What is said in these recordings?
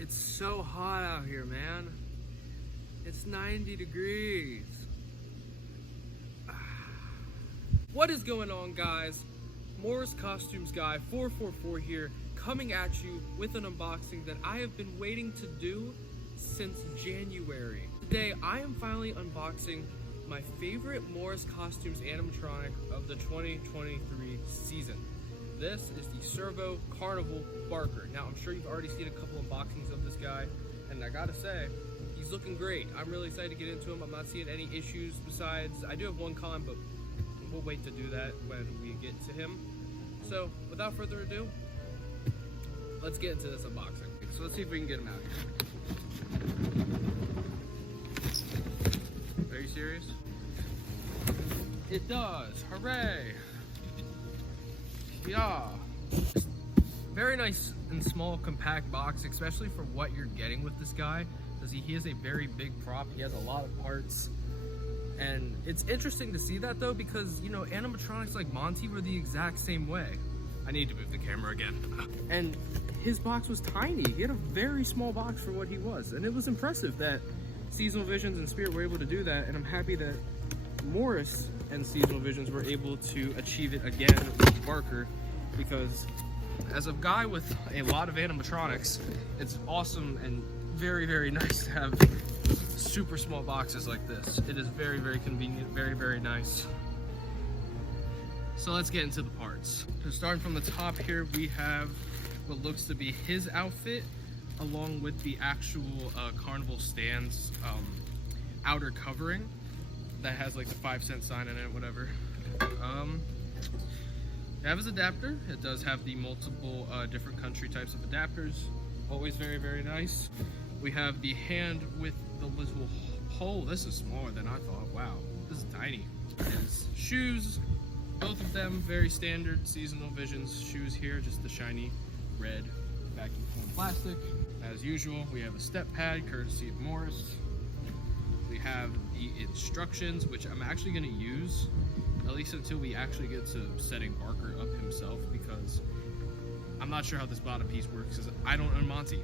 It's so hot out here, man. It's 90 degrees. What is going on, guys? Morris Costumes Guy 444 here, coming at you with an unboxing that I have been waiting to do since January. Today, I am finally unboxing my favorite Morris Costumes animatronic of the 2023 season. This is the SERVO Carnival Barker. Now, I'm sure you've already seen a couple unboxings of this guy, and I gotta say, he's looking great. I'm really excited to get into him. I'm not seeing any issues besides, I do have one con, but we'll wait to do that when we get to him. So, without further ado, let's get into this unboxing. So let's see if we can get him out here. Are you serious? It does! Hooray! Yeah! Very nice and small, compact box, especially for what you're getting with this guy, because he is a very big prop. He has a lot of parts. And it's interesting to see that though, because, you know, animatronics like Monty were the exact same way. I need to move the camera again. And his box was tiny. He had a very small box for what he was. And it was impressive that Seasonal Visions and Spirit were able to do that. And I'm happy that Morris and Seasonal Visions were able to achieve it again with Barker, because as a guy with a lot of animatronics, it's awesome and very, very nice to have super small boxes like this. It is very, very convenient, very, very nice. So let's get into the parts. So starting from the top here, we have what looks to be his outfit, along with the actual Carnival stands outer covering that has like the 5-cent sign in it, whatever. It has his adapter. It does have the multiple different country types of adapters. Always very, very nice. We have the hand with the little hole. This is smaller than I thought. Wow, this is tiny. His shoes, both of them very standard Seasonal Visions shoes here, just the shiny red vacuum foam plastic. As usual, we have a step pad courtesy of Morris. We have the instructions, which I'm actually going to use, at least until we actually get to setting Barker up himself, because I'm not sure how this bottom piece works, because I don't own Monty.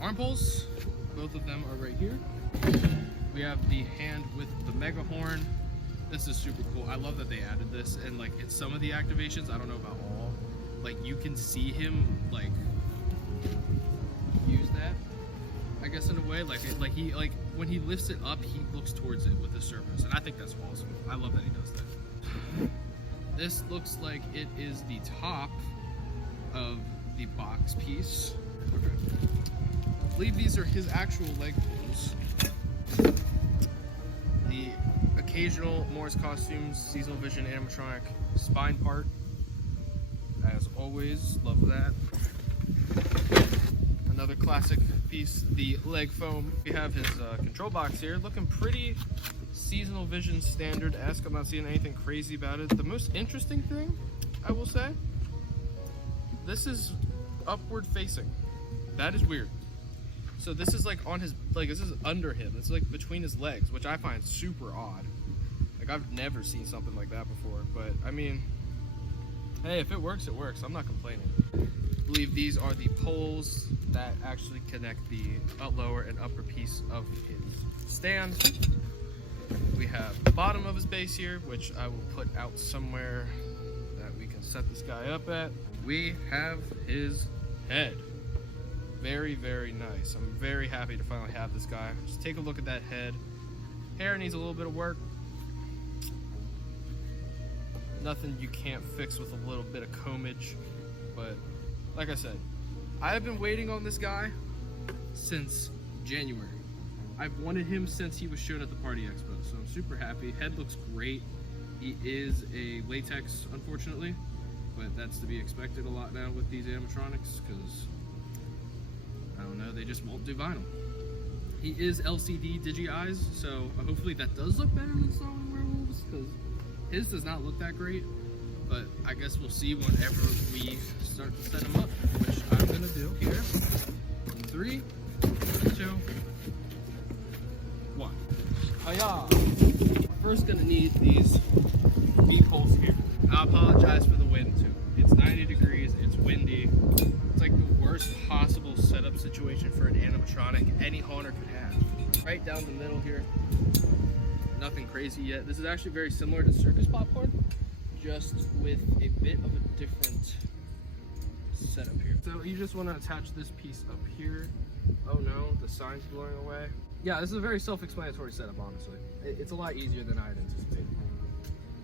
Arm poles, both of them are right here. We have the hand with the mega horn. This is super cool. I love that they added this, and like in some of the activations, I don't know about all, like you can see him like use that, I guess, in a way, like when he lifts it up, he looks towards it with the surface, and I think that's awesome. I love that he does that. This looks like it is the top of the box piece. I believe these are his actual leg holes. The occasional Morris Costumes Seasonal Vision animatronic spine part, as always, love that. Another classic piece, the leg foam. We have his control box here, looking pretty Seasonal Vision standard-esque. I'm not seeing anything crazy about it. The most interesting thing, I will say, this is upward facing. That is weird. So this is like on his, like this is under him. It's like between his legs, which I find super odd. Like I've never seen something like that before, but I mean, hey, if it works, it works. I'm not complaining. I believe these are the poles that actually connect the lower and upper piece of his stand. We have the bottom of his base here, which I will put out somewhere that we can set this guy up at. We have his head. Very, very nice. I'm very happy to finally have this guy. Just take a look at that head. Hair needs a little bit of work. Nothing you can't fix with a little bit of combage, but like I said, I have been waiting on this guy since January. I've wanted him since he was shown at the Party Expo, so I'm super happy. Head looks great. He is a latex, unfortunately, but that's to be expected a lot now with these animatronics, because, I don't know, they just won't do vinyl. He is LCD Digi-Eyes, so hopefully that does look better than Song Werewolves, because his does not look that great. But I guess we'll see whenever we start to set them up, which I'm gonna do here. In 3, 2, 1. Hiya! First gonna need these deep holes here. I apologize for the wind too. It's 90 degrees, it's windy. It's like the worst possible situation for an animatronic any Haunter could have. Right down the middle here, nothing crazy yet. This is actually very similar to circus popcorn, just with a bit of a different setup here. So you just want to attach this piece up here. Oh no, the sign's blowing away. Yeah, this is a very self-explanatory setup, honestly. It's a lot easier than I had anticipated.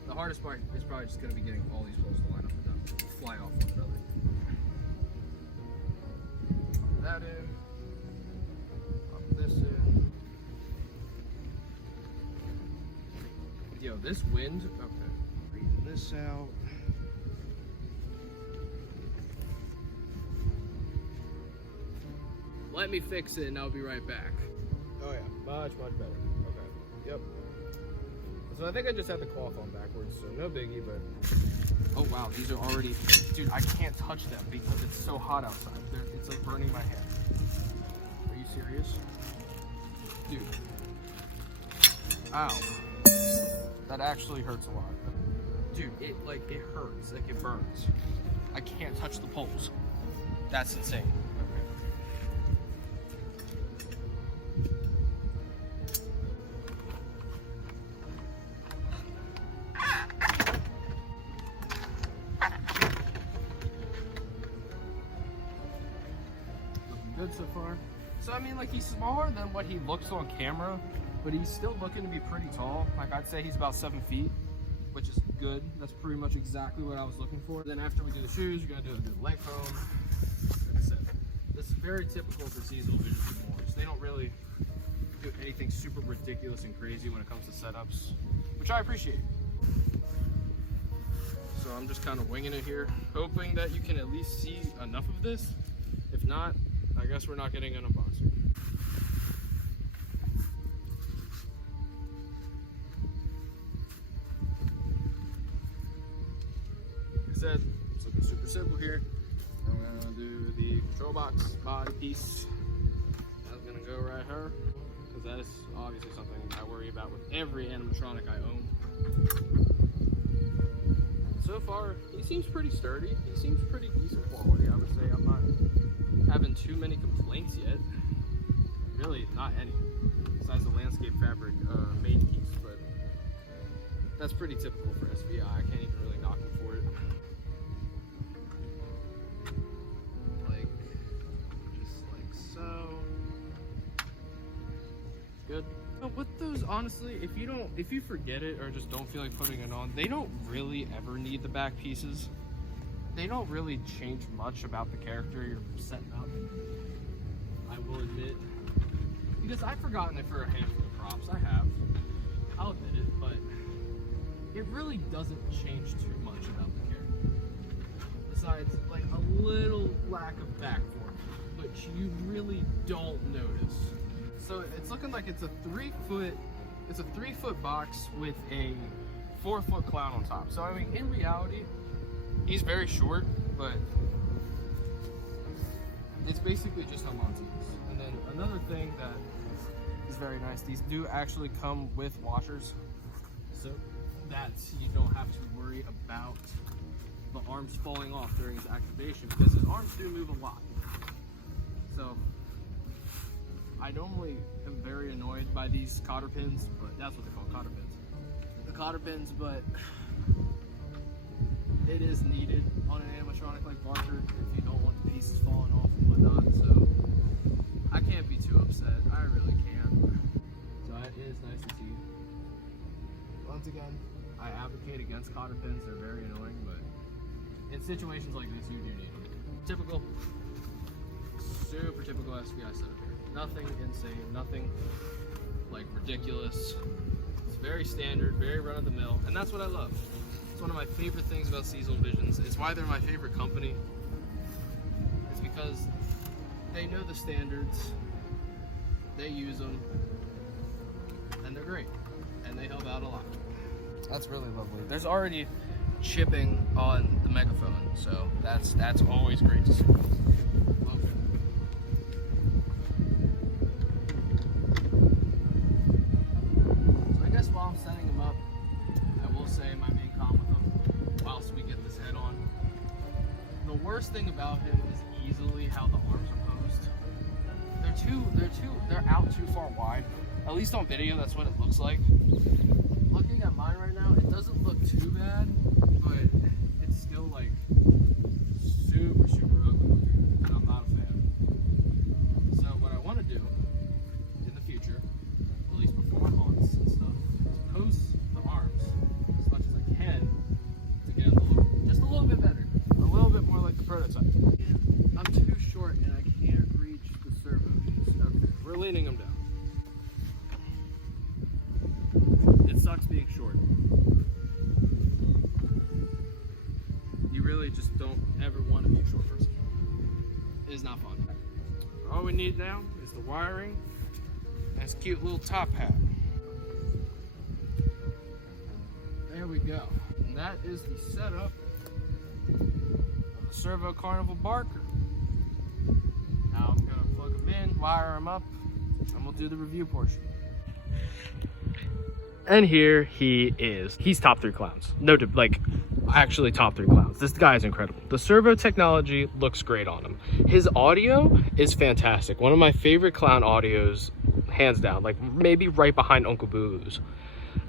The hardest part is probably just going to be getting all these poles to line up and not fly off one another. Put that in. Pop this in. Yo, this wind. Okay. Breathing this out. Let me fix it and I'll be right back. Oh yeah, much better. Okay, yep. So I think I just had the cloth on backwards, so no biggie, but... Oh wow, these are already... Dude, I can't touch them because it's so hot outside. It's like burning my hand. Are you serious? Dude. Ow. That actually hurts a lot. Dude, it hurts, like it burns. I can't touch the poles. That's insane. Good so far. So I mean, like, he's smaller than what he looks on camera, but he's still looking to be pretty tall. Like, I'd say he's about 7 feet, which is good. That's pretty much exactly what I was looking for. Then after we do the shoes, we're gonna do the leg foam. Like I said, this is very typical for seasonal vision performers. They don't really do anything super ridiculous and crazy when it comes to setups, which I appreciate. So I'm just kind of winging it here, hoping that you can at least see enough of this. If not, I guess we're not getting an unboxing. Like I said, it's looking super simple here. I'm gonna do the control box body piece. That's gonna go right here, because that is obviously something I worry about with every animatronic I own. So far, he seems pretty sturdy. He seems pretty decent quality, I would say. I'm not having too many complaints yet. Really, not any. Besides the landscape fabric main piece, but that's pretty typical for SVI. I can't even really knock him for it. Like, just like so. Good. But with those, honestly, if you forget it or just don't feel like putting it on, they don't really ever need the back pieces. They don't really change much about the character you're setting up, I will admit. Because I've forgotten it for a handful of props. I have. I'll admit it, but it really doesn't change too much about the character. Besides, like, a little lack of back form, which you really don't notice. So it's looking like it's a 3-foot box with a 4-foot clown on top. So I mean, in reality, he's very short, but it's basically just a Monty's. And then another thing that is very nice, these do actually come with washers, so that you don't have to worry about the arms falling off during his activation, because his arms do move a lot. So I normally am very annoyed by these cotter pins, but that's what they call cotter pins. The cotter pins, but it is needed on an animatronic like Barker if you don't want the pieces falling off and whatnot, so I can't be too upset. I really can't. So it is nice to see. Once again, I advocate against cotter pins. They're very annoying, but in situations like this, you do need them. Typical, super typical SVI setup here. Nothing insane, nothing like ridiculous. It's very standard, very run-of-the-mill, and that's what I love. It's one of my favorite things about Seasonal Visions. It's why they're my favorite company. It's because they know the standards, they use them, and they're great, and they help out a lot. That's really lovely. There's already chipping on the megaphone, so that's always great to see. While I'm setting him up, I will say my main comment with him whilst we get this head on. The worst thing about him is easily how the arms are posed. they're out too far wide. At least on video, that's what it looks like. Looking at mine right now, it doesn't look too bad, but it's still like super, super ugly. And I'm not a fan. So what I want to do in the future, at least before my haunts and stuff, is post the arms as much as I can to get them to look just a little bit better, a little bit more like the prototype. I'm too short and I can't reach the servo piece. Okay, we're leaning them down. It sucks being short. You really just don't ever want to be a short person. It is not fun. All we need now is the wiring and this cute little top hat. There we go. And that is the setup of the Servo Carnival Barker. Now I'm gonna plug them in, wire them up, and we'll do the review portion. And here he is. He's top 3 clowns. No, like, actually top 3 clowns. This guy is incredible. The servo technology looks great on him. His audio is fantastic. One of my favorite clown audios, hands down. Like, maybe right behind Uncle Boo's.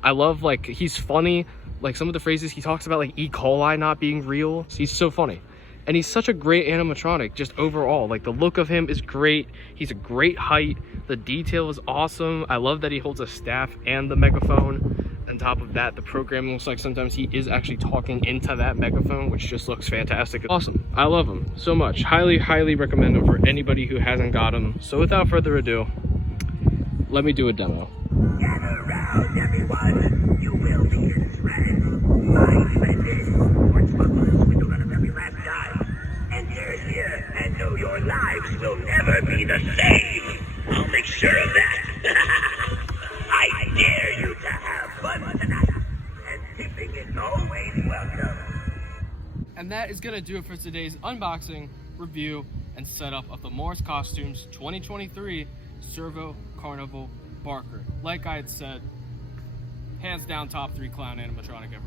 I love, like, he's funny. Like, some of the phrases he talks about, like E. coli not being real. He's so funny. And he's such a great animatronic, just overall. Like, the look of him is great. He's a great height. The detail is awesome. I love that he holds a staff and the megaphone. On top of that, the programming looks like sometimes he is actually talking into that megaphone, which just looks fantastic. Awesome. I love him so much. Highly, highly recommend him for anybody who hasn't got him. So without further ado, let me do a demo. Gather round, everyone. You will be entranced. My friend is for smugglers with the run of every last dime. Enter here and know your lives will never be the same. I'll make sure of that. I dare you to have fun tonight. And tipping is always welcome. And that is gonna do it for today's unboxing, review, and setup of the Morris Costumes 2023 Servo Carnival Barker. Like I had said, hands down top 3 clown animatronic ever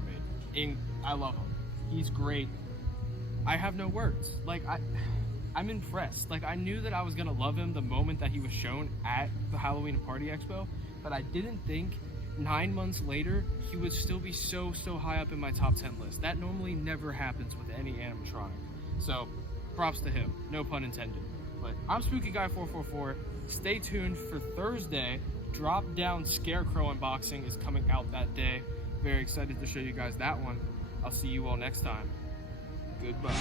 made. I love him. He's great. I have no words. Like, I'm impressed. Like, I knew that I was gonna love him the moment that he was shown at the Halloween Party Expo, but I didn't think 9 months later he would still be so high up in my top 10 list. That normally never happens with any animatronic. So, props to him. No pun intended. But I'm Spooky Guy 444. Stay tuned for Thursday. Drop Down Scarecrow unboxing is coming out that day. Very excited to show you guys that one. I'll see you all next time. Goodbye.